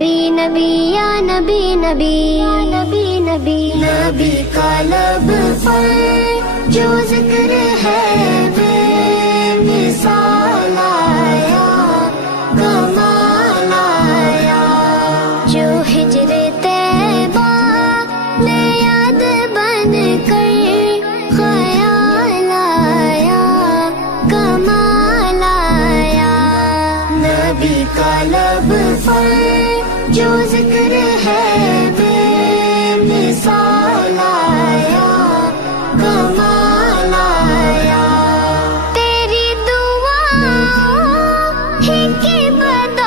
نبی یا نبی نبی نبی نبی نبی کا لب پر جو ذکر ہے بے مثال آیا کمال آیا جو ہجر طیبہ میں یاد بن کر خیال آیا کمال آیا نبی کا لب پر جو ذکر ہے بے مثال آیا کمال آیا تیری دعا ہی کی بدولت